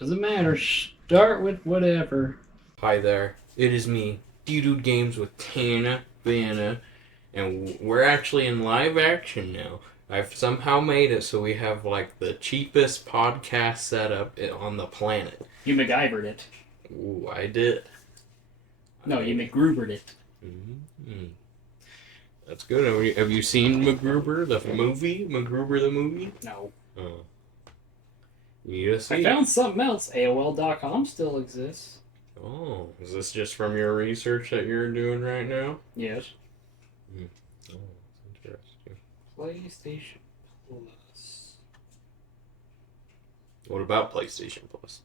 Doesn't matter. Start with whatever. Hi there, it is me, DdudeGames with Tanabana, and we're actually in live action now. I've somehow made it so we have like the cheapest podcast setup on the planet. You MacGyvered it. Ooh, I did. No, you McGrubered it. Mm-hmm. That's good. Have you seen MacGruber, the movie? MacGruber, the movie? No. Oh. You need to see I found something else. AOL.com still exists. Oh, is this just from your research that you're doing right now? Yes. Mm. Oh, that's interesting. PlayStation Plus. What about PlayStation Plus?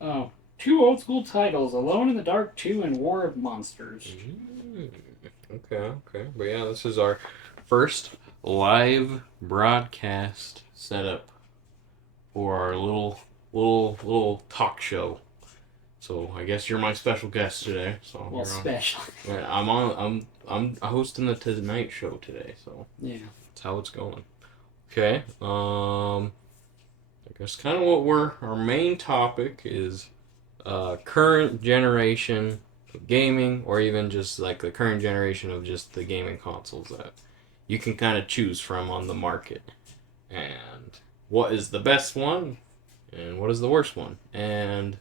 Oh. Two old school titles, Alone in the Dark 2 and War of Monsters. Okay. But yeah, this is our first live broadcast setup for our little talk show. So I guess you're my special guest today. So well, special. Yeah, I'm hosting the Tonight Show today. So yeah, that's how it's going. Okay. I guess kind of our main topic is current generation of gaming, or even just like the current generation of just the gaming consoles that you can kind of choose from on the market, and what is the best one, and what is the worst one, and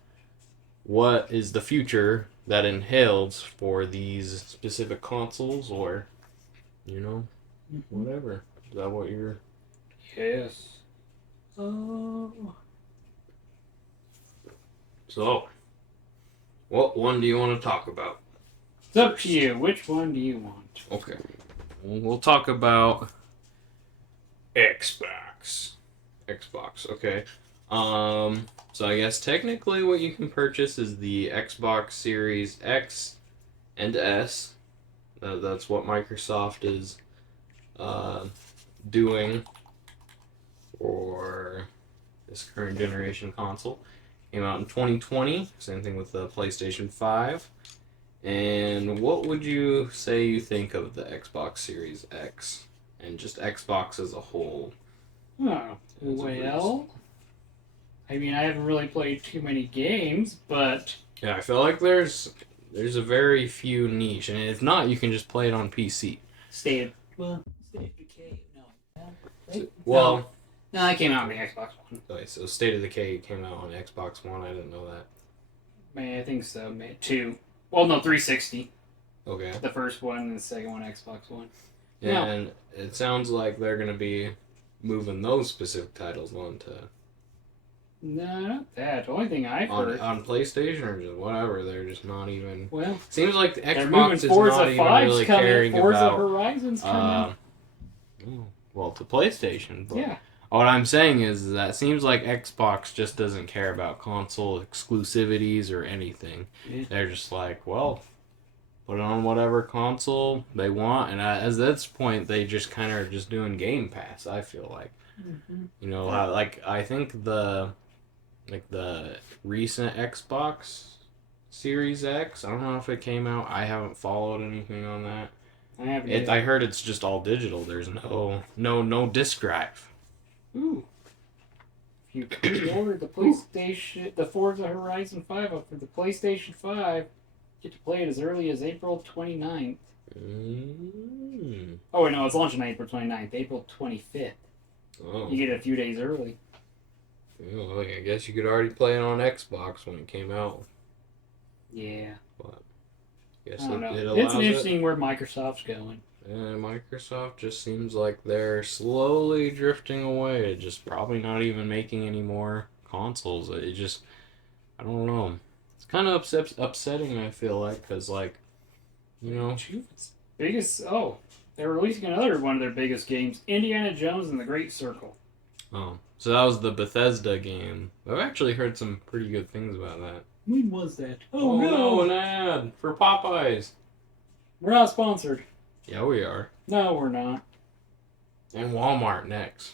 what is the future that entails for these specific consoles, or whatever. Is that what you're? Yes. Oh. So, what one do you want to talk about? It's up to you. Which one do you want? Okay. We'll talk about Xbox. Okay. So I guess technically what you can purchase is the Xbox Series X and S. That's what Microsoft is doing for this current generation console. Came out in 2020. Same thing with the PlayStation 5. And what would you say you think of the Xbox Series X and just Xbox as a whole? Oh, well, I mean, I haven't really played too many games, but yeah, I feel like there's a very few niche, and if not, you can just play it on PC. State of Decay, no. Well, no, that came out on the Xbox One. Okay, so State of Decay came out on Xbox One. I didn't know that. Man, I think so. Man, 2. Well, no, 360. Okay. The first one and the second one, Xbox One. And it sounds like they're going to be moving those specific titles onto. No, not that. The only thing I've heard on PlayStation or just whatever, they're just not even. Well, seems like the Xbox is not even really caring Forza about. Horizon's coming. Well, to PlayStation, but yeah. What I'm saying is that it seems like Xbox just doesn't care about console exclusivities or anything. Yeah. They're just like, well, put it on whatever console they want, and at this point, they just kind of are just doing Game Pass. I feel like, like I think the recent Xbox Series X. I don't know if it came out. I haven't followed anything on that. I haven't. I heard it's just all digital. There's no disc drive. Ooh. If you pre-order the PlayStation, the Forza Horizon 5 up for the PlayStation 5, you get to play it as early as April 29th. Oh, wait, no, it's launching on April 29th. April 25th. Oh. You get it a few days early. Well, I guess you could already play it on Xbox when it came out. Yeah. But I guess I don't know. It allows it's interesting where Microsoft's going. Microsoft just seems like they're slowly drifting away. Just probably not even making any more consoles. It just, I don't know. It's kind of upsetting, I feel like, because, like, they're releasing another one of their biggest games, Indiana Jones and the Great Circle. Oh, so that was the Bethesda game. I've actually heard some pretty good things about that. When was that? Oh no, an ad for Popeyes. We're not sponsored. Yeah, we are. No, we're not. And Walmart next.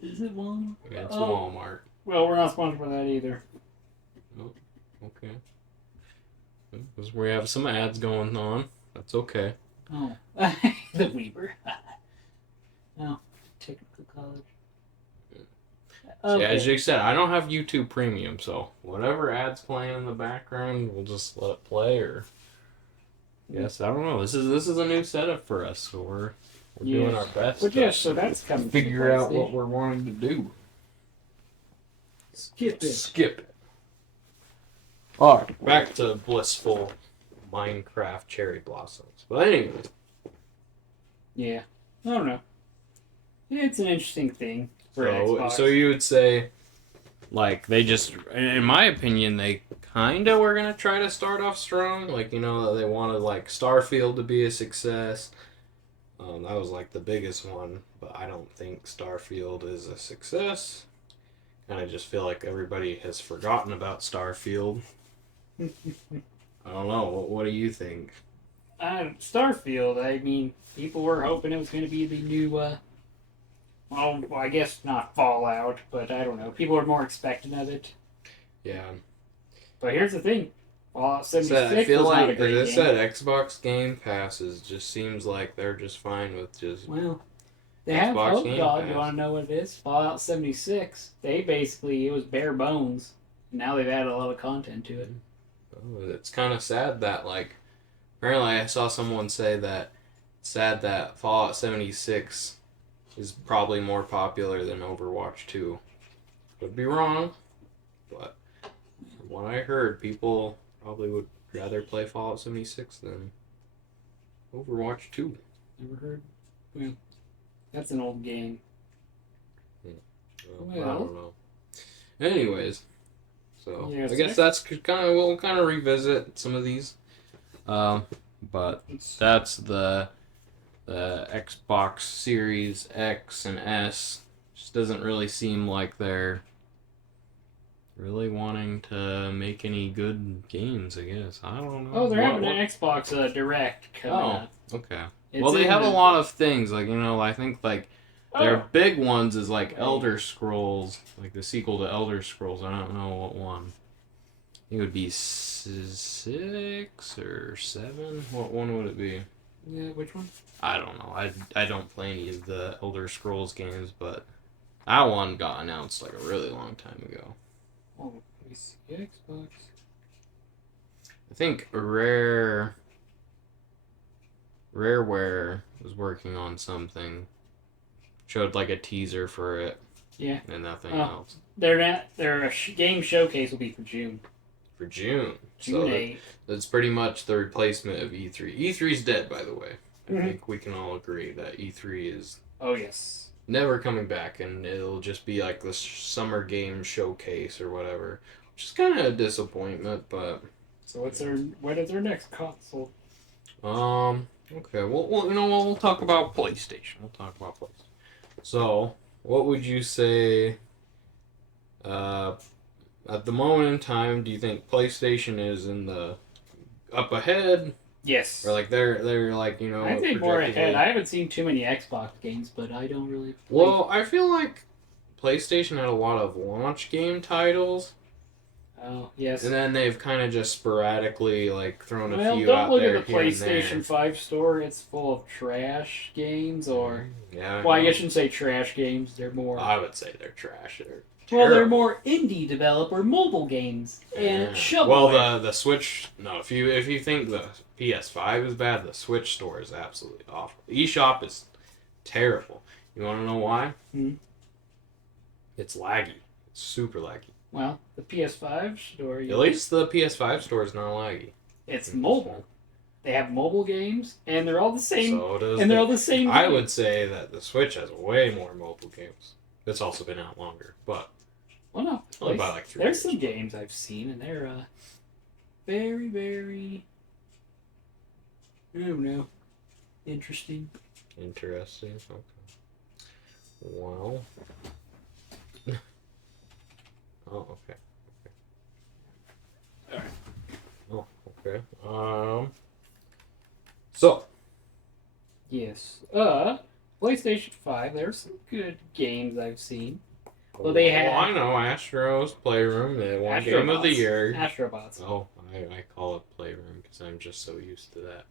Is it Walmart? Yeah, it's Walmart. Well, we're not sponsored by that either. Oh, okay. Because we have some ads going on. That's okay. Oh. The Weaver. No. Technical college. So, yeah, Okay. as Jake said, I don't have YouTube Premium, so whatever ads playing in the background, we'll just let it play. Or yes, I don't know. This is a new setup for us, so we're doing our best But to yeah, so that's coming. figure out what we're wanting to do. Skip it. Skip it. All right, back to blissful Minecraft cherry blossoms. But anyway, Yeah. I don't know. It's an interesting thing for Xbox. so you would say, like, they just, in my opinion, they kind of were gonna try to start off strong. Like, they wanted like Starfield to be a success. That was like the biggest one, but I don't think Starfield is a success. And I just feel like everybody has forgotten about Starfield. I don't know. What do you think? Starfield, I mean, people were hoping it was going to be the new, well, I guess not Fallout, but I don't know. People were more expecting of it. Yeah. But here's the thing. Fallout 76 I feel was like, not a great as I game. said, Xbox Game Passes just seems like they're just fine with just... Well, they have Xbox Hope Game Dog. Pass. You want to know what it is? Fallout 76. They basically, it was bare bones. Now they've added a lot of content to it. It's kind of sad that, like, apparently I saw someone say that it's sad that Fallout 76 is probably more popular than Overwatch 2. Could be wrong, but from what I heard, people probably would rather play Fallout 76 than Overwatch 2. Never heard? Well, that's an old game. I don't know. Anyways, so Yes, I guess that's kind of, we'll kind of revisit some of these. But that's the Xbox Series X and S. Just doesn't really seem like they're really wanting to make any good games, I guess. I don't know. Oh, they're having an Xbox Direct coming up. Okay. It's Well, they in have a the- lot of things. Like, I think, like, their Oh, big ones is, like, Elder Scrolls. Like, the sequel to Elder Scrolls. I don't know what one. I think it would be 6 or 7. What one would it be? yeah, which one? I don't know. I don't play any of the Elder Scrolls games, but that one got announced like a really long time ago. Oh, let me see. Xbox. I think Rareware was working on something. Showed like a teaser for it. Yeah. And nothing Oh. else. Their game showcase will be for June. For June. June So 8th. that's pretty much the replacement of E3. E3's dead, by the way. I Mhm. think we can all agree that E3 is Oh, yes. never coming back, and it'll just be like this summer game showcase or whatever, which is kind of a disappointment. But So what is their next console? okay, we'll talk about PlayStation. So, what would you say? At the moment in time, do you think PlayStation is in the up ahead, Yes. or like they're like I think more projected ahead. like- I haven't seen too many Xbox games, but I don't really play. Well, I feel like PlayStation had a lot of launch game titles. Oh, yes. And then they've kind of just sporadically like thrown a Well, few don't out look there at the here and PlayStation there. 5 store. It's full of trash games, or... Yeah. Well, I guess you shouldn't say trash games. They're more... I would say they're trash. They're Well, they're terrible. more indie developer mobile games and shovelware. Well, the Switch. No, if you think the PS5 is bad, the Switch store is absolutely awful. The eShop is terrible. You want to know why? It's laggy. It's super laggy. Well, the PS5 store. At least the PS5 store is not laggy. It's mobile. They have mobile games, and they're all the same. So does And they're all the same. I games. would say that the Switch has way more mobile games. It's also been out longer, but Well, no. only by like 3 There's years. some games I've seen, and they're very, very. I don't know. Interesting. Interesting. Okay. Well. Oh, okay. Alright. Oh, okay. So. Yes. PlayStation 5. There's some good games I've seen. Well, they had- I know Astro's Playroom. They won Game of the Astrobots. Year. Astrobots. Oh, I call it Playroom because I'm just so used to that.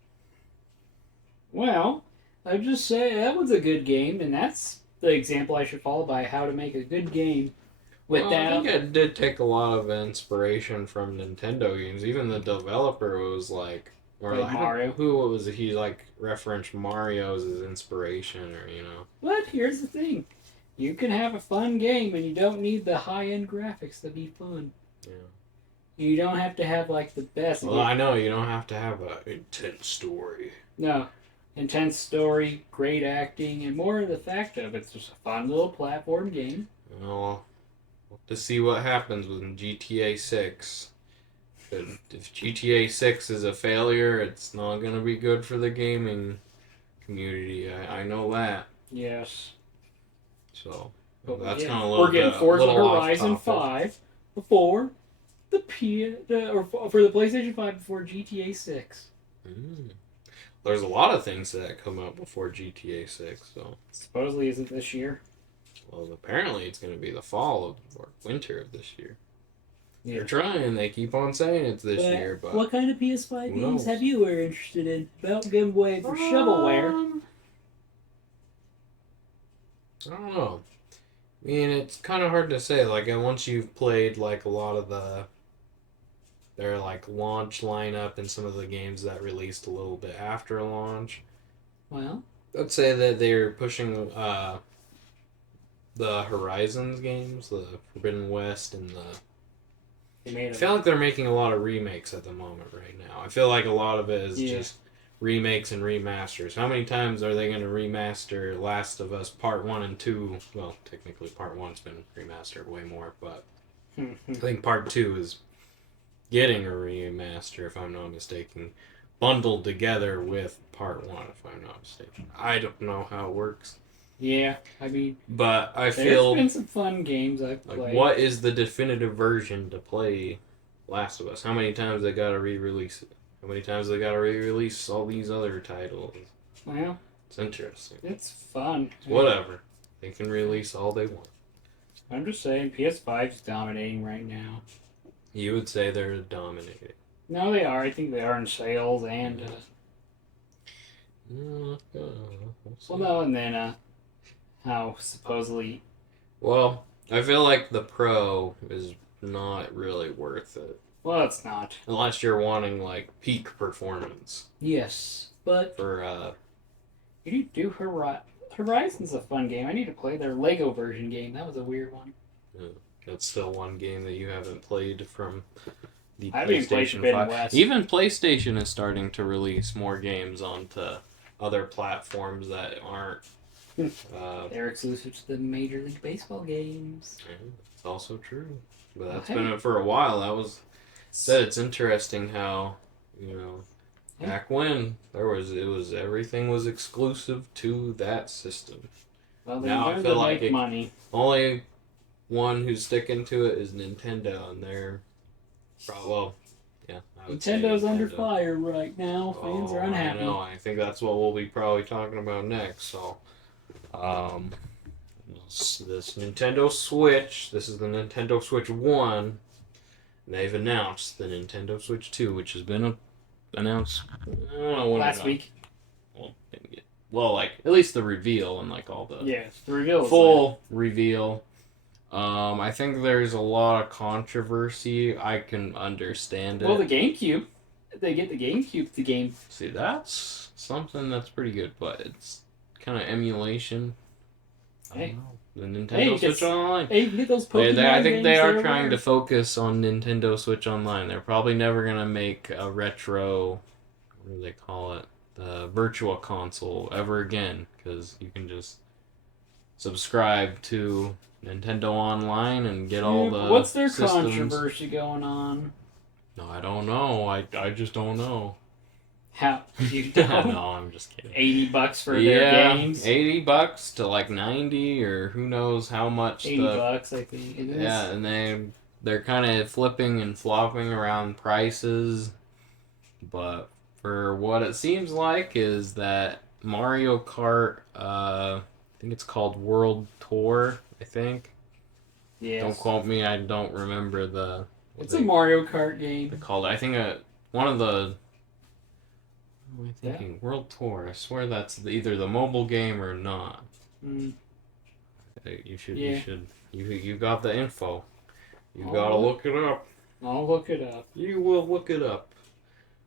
Well, I'd just say that was a good game, and that's the example I should follow by how to make a good game. With Well, I that, think it did take a lot of inspiration from Nintendo games. Even the developer was like, or Like I don't- Mario. who was it? He like referenced Mario as his inspiration, or but here's the thing: you can have a fun game, and you don't need the high-end graphics to be fun. Yeah. You don't have to have like the best. Well, I know you don't have to have a intense story. No, intense story, great acting, and more of the fact of it's just a fun little platform game. Well, we'll have to see what happens with GTA 6. If GTA 6 is a failure, it's not going to be good for the gaming community. I know that. Yes. So, But that's yeah, kind of a we're getting Forza little off Horizon topic. 5 before or for the PlayStation 5 before GTA 6. Mm. There's a lot of things that come out before GTA 6, so. Supposedly, is it this year? Well, apparently it's going to be the fall of, or winter of this year. Yeah. They're trying. They keep on saying it's this But year, but what kind of PS5 who games knows? have you were interested in? About giveaway for shovelware. I don't know. I mean, it's kind of hard to say. Like, once you've played like a lot of their like launch lineup and some of the games that released a little bit after launch, Well, I'd say that they're pushing the Horizons games, the Forbidden West, and the. they made I feel like they're making a lot of remakes at the moment right now. I feel like a lot of it is just remakes and remasters. How many times are they going to remaster Last of Us Part 1 and 2? Well, technically Part 1's been remastered way more, but I think Part 2 is getting a remaster, if I'm not mistaken, bundled together with Part 1, if I'm not mistaken. I don't know how it works. Yeah, I mean, But I there's feel been some fun games I've like, played. what is the definitive version to play Last of Us? How many times they gotta re-release it? How many times they gotta re-release all these other titles? Well, It's interesting. it's fun. It's whatever. They can release all they want. I'm just saying, PS5's dominating right now. You would say they're dominating. No, they are. I think they are in sales and We'll well, no, and then how supposedly. Well, I feel like the Pro is not really worth it. Well, it's not. Unless you're wanting, like, peak performance. Yes, but For, you need to do Horizon's a fun game. I need to play their Lego version game. That was a weird one. that's still one game that you haven't played from the I haven't even played PlayStation Forbidden 5. West. Even PlayStation is starting to release more games onto other platforms that aren't. They're exclusive to the Major League Baseball games. It's also true. But that's Okay. been for a while. That was said. It's interesting how, back when everything was exclusive to that system. Well, they Now I learned feel to like make money. Only one who's sticking to it is Nintendo, and they're I would say Nintendo under Nintendo. fire right now. Fans are unhappy. I know. I think that's what we'll be probably talking about next. So, this Nintendo Switch. This is the Nintendo Switch 1. And they've announced the Nintendo Switch 2, which has been announced Last week. Well, like at least the reveal and like all the the reveal. full reveal. I think there's a lot of controversy. I can understand it. Well, the GameCube. If they get the GameCube, the game. See, that's something that's pretty good, but it's kind of emulation. I don't know. The Nintendo Switch Online. Hey, you can get those Pokemon I think they games are trying to focus on Nintendo Switch Online. They're probably never going to make a retro, what do they call it? The Virtual Console ever again, because you can just subscribe to Nintendo Online and get all the What's their systems. controversy going on? No, I don't know. I just don't know. How you don't? No, I'm just kidding. $80 for their games. $80 to like 90 or who knows how much. $80, I think. It is. Yeah, and they're kind of flipping and flopping around prices, but for what it seems like is that Mario Kart, I think it's called World Tour. I think. Yes. Don't quote me. I don't remember the. It's a Mario Kart game. They called it. I think one of the. What am I thinking? Yeah. World Tour. I swear that's either the mobile game or not. Mm. You should You got the info. You Oh. gotta look it up. I'll look it up. You will look it up.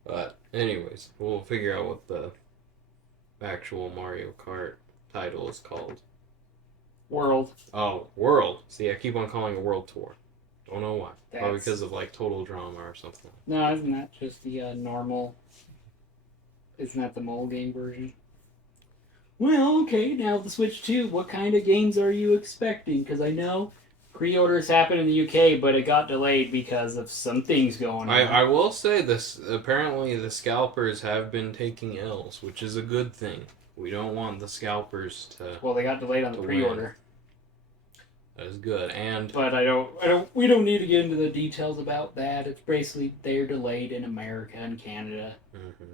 But anyways, we'll figure out what the actual Mario Kart title is called. World. Oh, World. See, I keep on calling it World Tour. Don't know why. Probably That's- because of like Total Drama or something. No, isn't that just the normal? Isn't that the mole game version? Well, okay, now the Switch 2, what kind of games are you expecting? Because I know pre-orders happened in the UK, but it got delayed because of some things going on. I will say this. Apparently, the scalpers have been taking L's, which is a good thing. We don't want the scalpers to. Well, they got delayed on the pre-order. That is good, and But we don't need to get into the details about that. It's basically they're delayed in America and Canada. mm-hmm.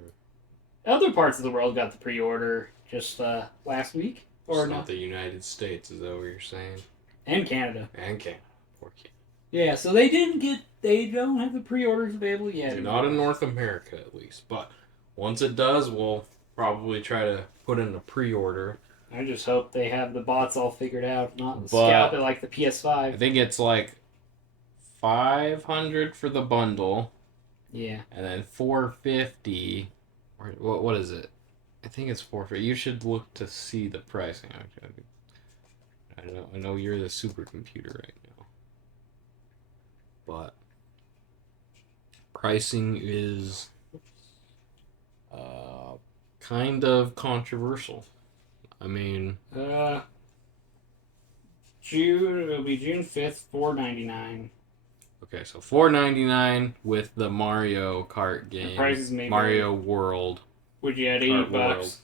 Other parts of the world got the pre-order just last week, or It's not? not the United States. Is that what you're saying? And Canada. And Canada. Poor Canada. Yeah, so they don't have the pre-orders available yet. Not in North America, at least. But once it does, we'll probably try to put in a pre-order. I just hope they have the bots all figured out, not But scalp it like the I PS5. think it's like $500 for the bundle, Yeah. and then $450. Or what is it? I think it's $450. You should look to see the pricing. I know you're the supercomputer right now, but pricing is kind of controversial. I mean, It'll be June 5th, $4.99. okay, so $4.99 with the Mario Kart game, The price is maybe Mario World, would you add Kart $8? World.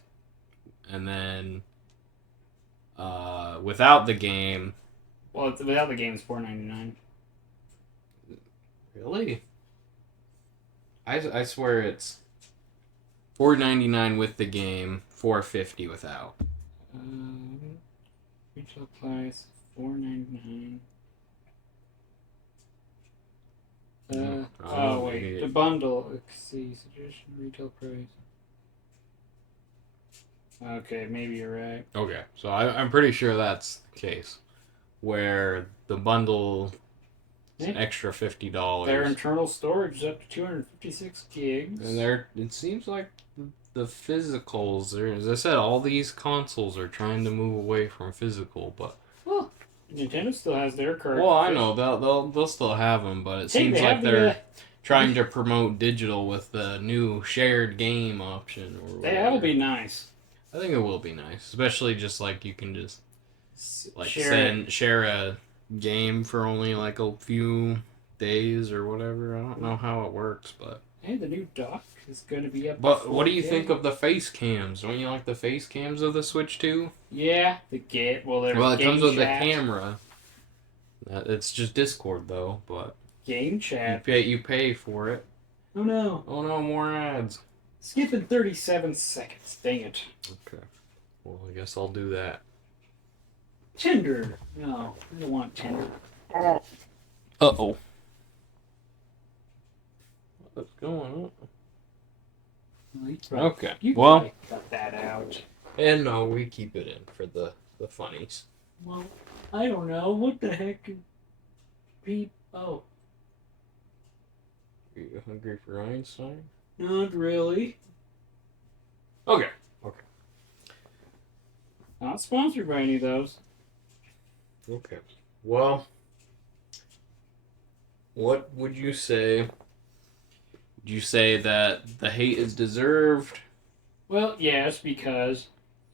And then without the game. Well, without the game, it's $4.99. Really? I swear it's $4.99 with the game, $4.50 without. Retail price $4.99. Oh wait, the bundle. Let's see, suggestion retail price. Okay, maybe you're right. Okay, so I'm pretty sure that's the case, where the bundle is an extra $50. Their internal storage is up to 256 gigs. And it seems like the physicals, as I said, all these consoles are trying to move away from physical, but Well, Nintendo still has their current. well, I know they'll still have them, but it seems like they're trying to promote digital with the new shared game option. Or that'll be nice. I think it will be nice, especially just like you can just like share a game for only like a few days or whatever. I don't know how it works, but hey, the new dock is going to be up. But what do you think of the face cams? Don't you like the face cams of the Switch 2? Yeah, it comes with the camera. It's just Discord though, but game chat. You pay for it. Oh no! Oh no, more ads. Skipping 37 seconds. Dang it. Okay. Well, I guess I'll do that. Tinder. No, I don't want Tinder. Uh-oh. What's going on? Okay. You well, cut that out. And no, we keep it in for the funnies. Well, I don't know. What the heck? Oh. Are you hungry for Einstein? Not really. Okay. Not sponsored by any of those. Okay. Well, what would you say? Would you say that the hate is deserved? Well, yes, because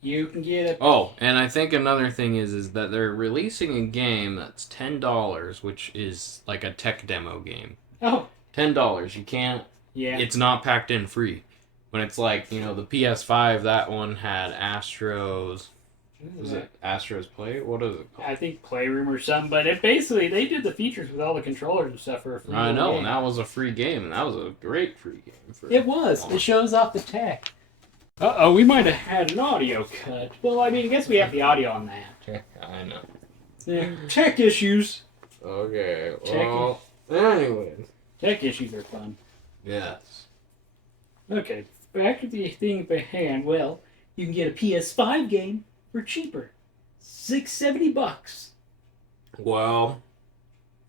you can get a... Oh, and I think another thing is that they're releasing a game that's $10, which is like a tech demo game. Oh. $10. You can't... Yeah. It's not packed in free. When it's like, the PS5, that one had Astro's... Was it Astro's Play? What is it called? I think Playroom or something, but it basically, they did the features with all the controllers and stuff for a free I know, game. and that was a free game, and that was a great free game. It was. It shows off the tech. Uh-oh, we might have had an audio cut. Well, I mean, I guess we have the audio on that. I know. Yeah. Tech issues. Okay, well, anyways. Tech issues are fun. Yes. Okay, back to the thing at hand. Well, you can get a PS5 game for cheaper. $670. Well,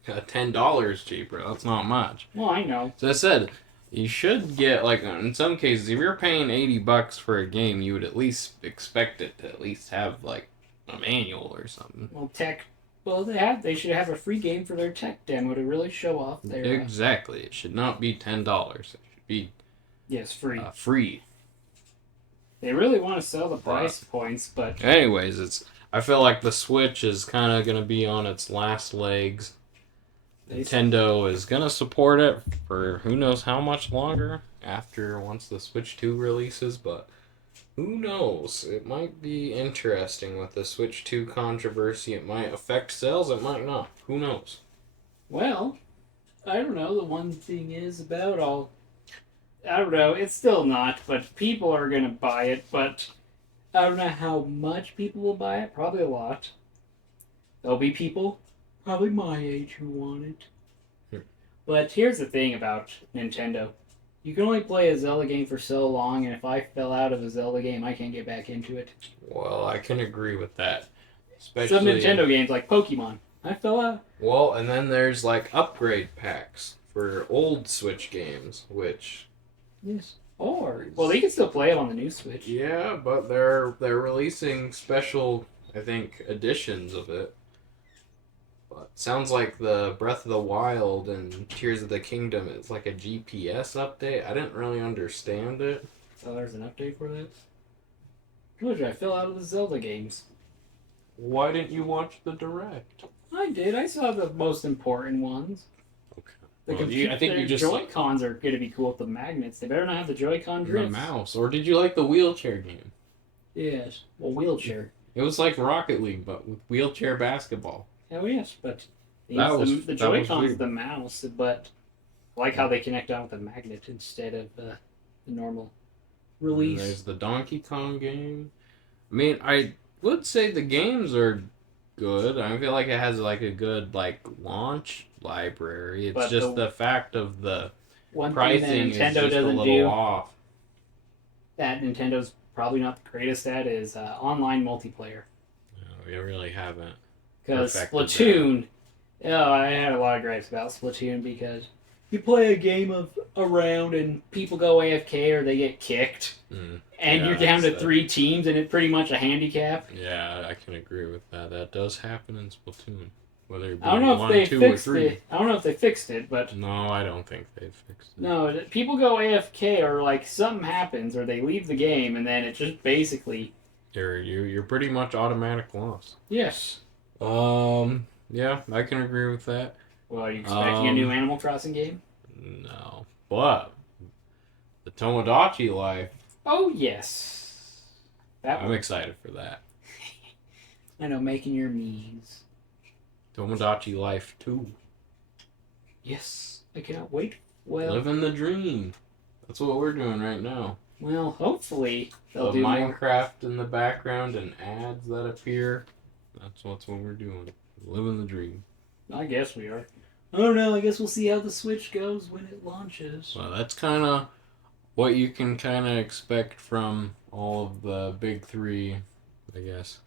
$10 cheaper. That's not much. Well, I know. So I said, you should get like in some cases, if you're paying $80 for a game, you would at least expect it to at least have like a manual or something. Well, tech. Well, they should have a free game for their tech demo to really show off their. Exactly. It should not be $10. It should be Yes, free. Free. They really want to sell the price points, but anyways, I feel like the Switch is kind of gonna be on its last legs. Nintendo is gonna support it for who knows how much longer after once the Switch 2 releases, but who knows? It might be interesting with the Switch 2 controversy. It might affect sales, it might not. Who knows? well, I don't know. The one thing is about all. I don't know. It's still not, but people are gonna buy it. But I don't know how much people will buy it. Probably a lot. There'll be people, probably my age, who want it. But here's the thing about Nintendo. You can only play a Zelda game for so long, and if I fell out of a Zelda game, I can't get back into it. Well, I can agree with that. Especially some Nintendo games like Pokemon. I fell out. Well, and then there's like upgrade packs for old Switch games, which Yes. Or well, they can still play them on the new Switch. yeah, but they're releasing special, I think, editions of it. But sounds like the Breath of the Wild and Tears of the Kingdom is like a GPS update. I didn't really understand it. Oh, there's an update for that. Told you I fell out of the Zelda games. Why didn't you watch the direct? I did. I saw the most important ones. Okay. I think you just Joy-Cons are going to be cool with the magnets. They better not have the Joy-Con The drifts. mouse. Or did you like the wheelchair game? Yes. Well, wheelchair. It was like Rocket League, but with wheelchair basketball. Oh yes, but The Joy-Con's the mouse, but I like how they connect on with a magnet instead of the normal release. And there's the Donkey Kong game. I mean, I would say the games are good. I feel like it has like a good like launch library. It's but just the fact of the one pricing thing that is Nintendo just a doesn't little do off. that Nintendo's probably not the greatest at is online multiplayer. No, we really haven't. Because Perfected Splatoon, I had a lot of gripes about Splatoon because you play a game of a round and people go AFK or they get kicked, and Yeah, you're down to that's 3 teams and it's pretty much a handicap. Yeah, I can agree with that. That does happen in Splatoon. Whether it be I don't know 1, if they 2, or fixed 3. it. I don't know if they fixed it, but No, I don't think they fixed it. no, people go AFK or like something happens or they leave the game and then it just basically You're pretty much automatic loss. yes. Yeah, I can agree with that. Well, are you expecting a new Animal Crossing game? No, but the Tomodachi Life, Oh yes, that I'm one. excited for that. I know, making your memes. Tomodachi Life 2. Yes, I cannot wait. Well, Living the dream. That's what we're doing right now. well, hopefully they'll The do more. Minecraft in the background and ads that appear. That's what we're doing. Living the dream. I guess we are. I don't know. I guess we'll see how the Switch goes when it launches. Well, that's kind of what you can kind of expect from all of the big three, I guess,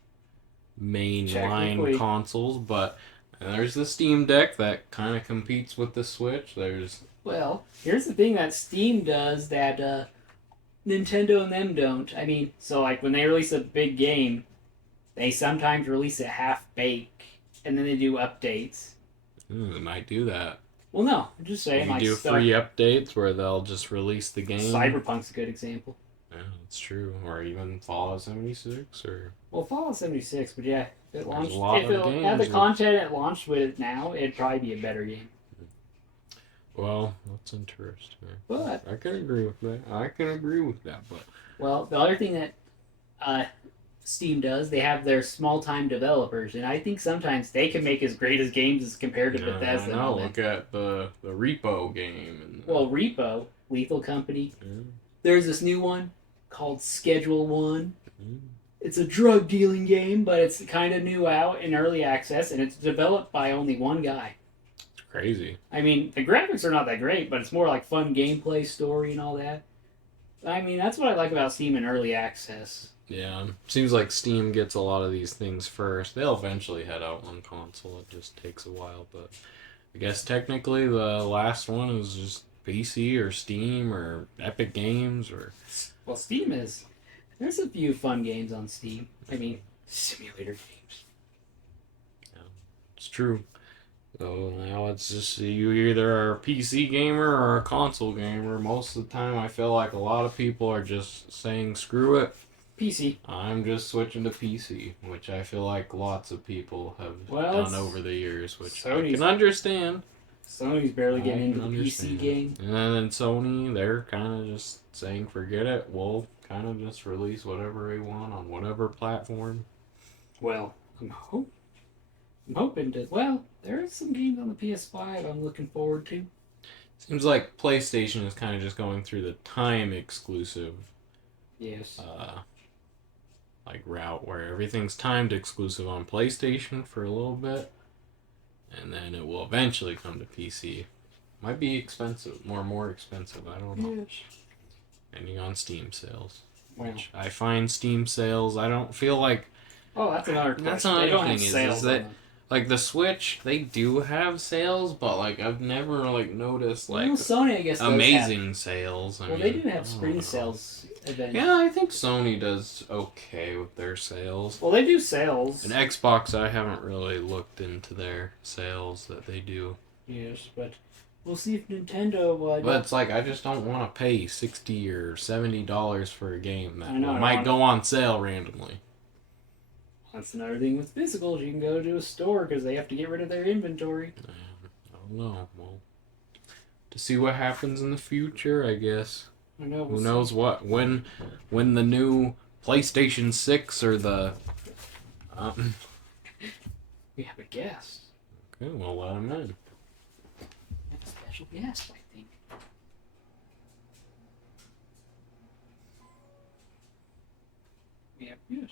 mainline Technically. consoles. But there's the Steam Deck that kind of competes with the Switch. There's Well, here's the thing that Steam does that Nintendo and them don't. I mean, so like when they release a big game, they sometimes release it half-baked, and then they do updates. they might do that. Well, no, I'm just saying, You like do stuff. free updates where they'll just release the game. Cyberpunk's a good example. Yeah, that's true. Or even Fallout 76, or Well, Fallout 76, but yeah, if it launched, a lot if of it had the games content it launched with it now, it'd probably be a better game. well, that's interesting. But I can agree with that. But well, the other thing that Steam does, they have their small-time developers, and I think sometimes they can make as great as games as compared to yeah, Bethesda. I know. Look at the Repo game. And Well, Repo, Lethal Company. yeah. There's this new one called Schedule One. Mm. It's a drug dealing game, but it's kind of new out in early access, and it's developed by only one guy. It's crazy. I mean, the graphics are not that great, but it's more like fun gameplay, story, and all that. I mean, that's what I like about Steam in early access. Yeah, seems like Steam gets a lot of these things first. They'll eventually head out on console. It just takes a while, but I guess technically the last one is just PC or Steam or Epic Games or Well, Steam is. There's a few fun games on Steam. I mean, simulator games. it's true. So now it's just you either are a PC gamer or a console gamer. Most of the time, I feel like a lot of people are just saying screw it. PC. I'm just switching to PC, which I feel like lots of people have done over the years, which I can understand. Sony's barely getting into the PC game. And then Sony, they're kind of just saying, forget it. We'll kind of just release whatever we want on whatever platform. Well, I'm hoping to. Well, there are some games on the PS5 I'm looking forward to. Seems like PlayStation is kind of just going through the time exclusive. Yes. Like route where everything's timed exclusive on PlayStation for a little bit, and then it will eventually come to PC. Might be expensive, more expensive. I don't know. Yes. Depending on Steam sales. Well. Which I find Steam sales. I don't feel like. Oh, that's another question. That's another they don't thing have sales is that like the Switch, they do have sales, but like I've never like noticed like Sony, I guess, amazing sales. I mean, they do have spring sales events. Yeah, I think Sony does okay with their sales. Well, they do sales. And Xbox, I haven't really looked into their sales that they do. Yes, but we'll see if Nintendo. But it's like I just don't want to pay $60 or $70 for a game that might go on sale randomly. That's another thing with physicals. You can go to a store because they have to get rid of their inventory. I don't know. Well, to see what happens in the future, I guess. I know. Who knows what when the new PlayStation 6 or the. We have a guest. Okay, well, let him in. We have a special guest, I think. We have yes.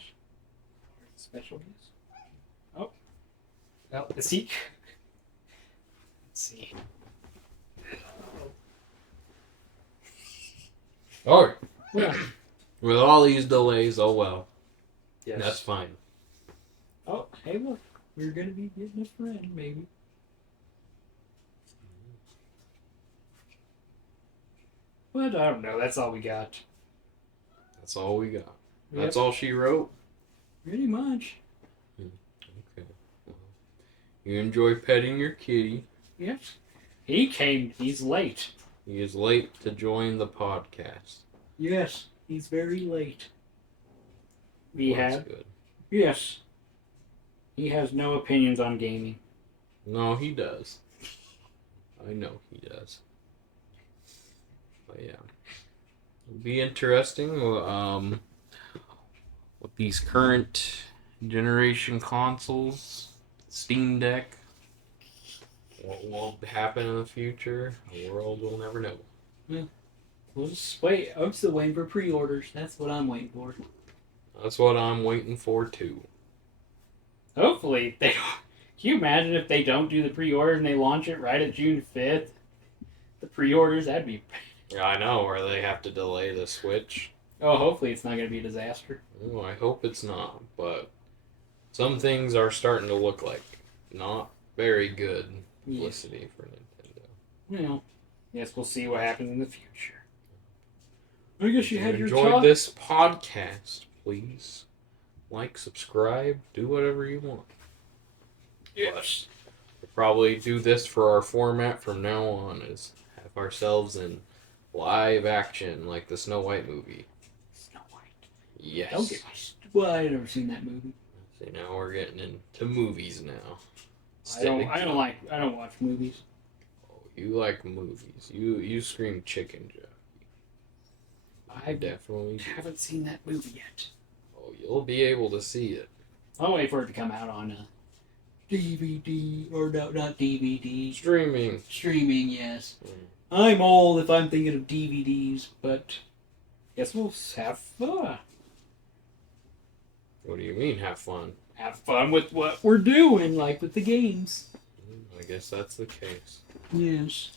Special guest. Oh. Well, is he? Let's see. Oh. Well. With all these delays, oh well. Yes. That's fine. Oh, hey, look. We're going to be getting a friend, maybe. But I don't know. That's all we got. That's all we got. Yep. That's all she wrote? Pretty much. Okay. Well, you enjoy petting your kitty. Yes. He came. He's late. He is late to join the podcast. Yes. He's very late. That's good. Yes. He has no opinions on gaming. No, he does. I know he does. But yeah. It'll be interesting. With these current generation consoles, Steam Deck, what will happen in the future? The world will never know. Yeah. We'll just wait. I'm still waiting for pre-orders. That's what I'm waiting for. That's what I'm waiting for too. Hopefully they. Can you imagine if they don't do the pre-orders and they launch it right at June 5th? The pre-orders, that'd be. Yeah, I know, or they have to delay the Switch. Oh, hopefully it's not going to be a disaster. Oh, I hope it's not, but some things are starting to look like not very good publicity for Nintendo. Well, yes, we'll see what happens in the future. I guess you had your enjoyed this podcast, please like, subscribe, do whatever you want. Yes. We'll probably do this for our format from now on, is have ourselves in live action like the Snow White movie. Snow White. Yes. Don't get me. Well, I've never seen that movie. See, now we're getting into movies now. I don't watch movies. Oh, you like movies. You scream chicken, Jeff. I definitely haven't seen that movie yet. Oh, you'll be able to see it. I'll wait for it to come out on DVD, or no, not DVD. Streaming, yes. I'm old if I'm thinking of DVDs, but guess we'll have fun. What do you mean, have fun? Have fun with what we're doing, like with the games. I guess that's the case. Yes.